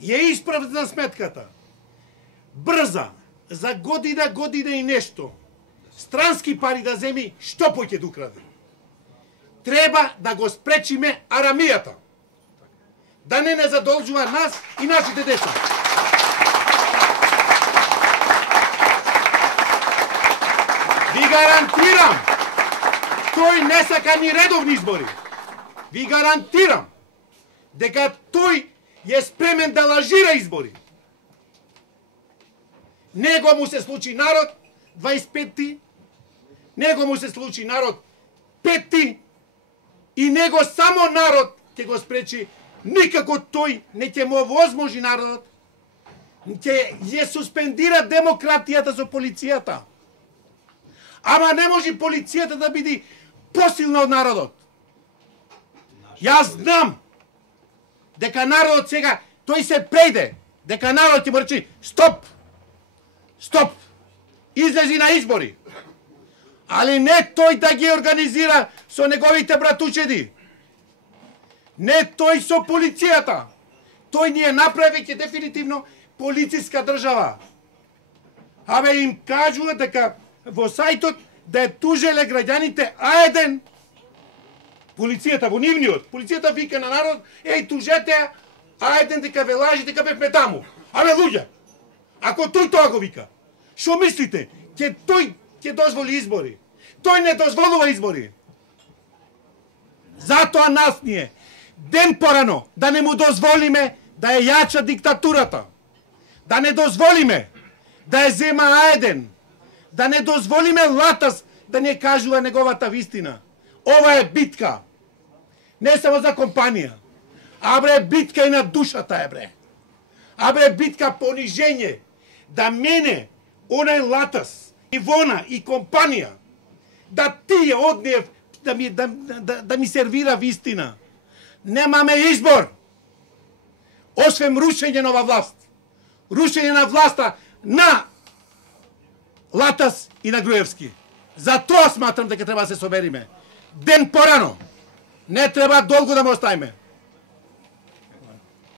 Ја исправна сметката. Брза, за година и нешто, странски пари да земи, што поќе да украде. Треба да го спречиме арамијата. Да не задолжува нас и нашите деца. Ви гарантирам, тој не сака ни редовни избори. Ви гарантирам дека тој е спремен да лажира избори. Него му се случи народ 25-ти, него му се случи народ 5-ти и него само народ ќе го спречи. Никако тој не ќе му овозможи народот, ќе ја суспендира демократијата со полицијата. Ама не може полицијата да биде посилна од народот. Јас знам дека народот сега, тој се прејде, дека народот ќе му рече стоп, стоп, излези на избори. Али не тој да ги организира со неговите братучеди. Не тој со полицијата. Тој ни е направи ќе дефинитивно полициска држава. Абе им кажува дека во сајтот да е тужеле граѓаните А1. Полицијата во нивниот. Полицијата вика на народ, еј тужете А1 дека ве лажи, дека бевме таму. Абе луѓе, ако тој тоа го вика, што мислите? Тој ќе дозволи избори. Тој не дозволува избори. Затоа нас ние ден порано да не му дозволиме да ја јача диктатурата. Да не дозволиме да ја зема А1. Да не дозволиме Латас да не кажува неговата вистина. Ова е битка. Не само за компанија. Абре битка и на душата е бре. Абре битка понижење. Да мене онај Латас, Ивона и компанија, да тие од нив да ми сервира вистина. Немаме избор. Освен рушење на ова власт. Рушење на власта на Латас и на Груевски. Затоа сматрам дека треба да се собериме. Ден порано. Не треба долго да ме оставиме.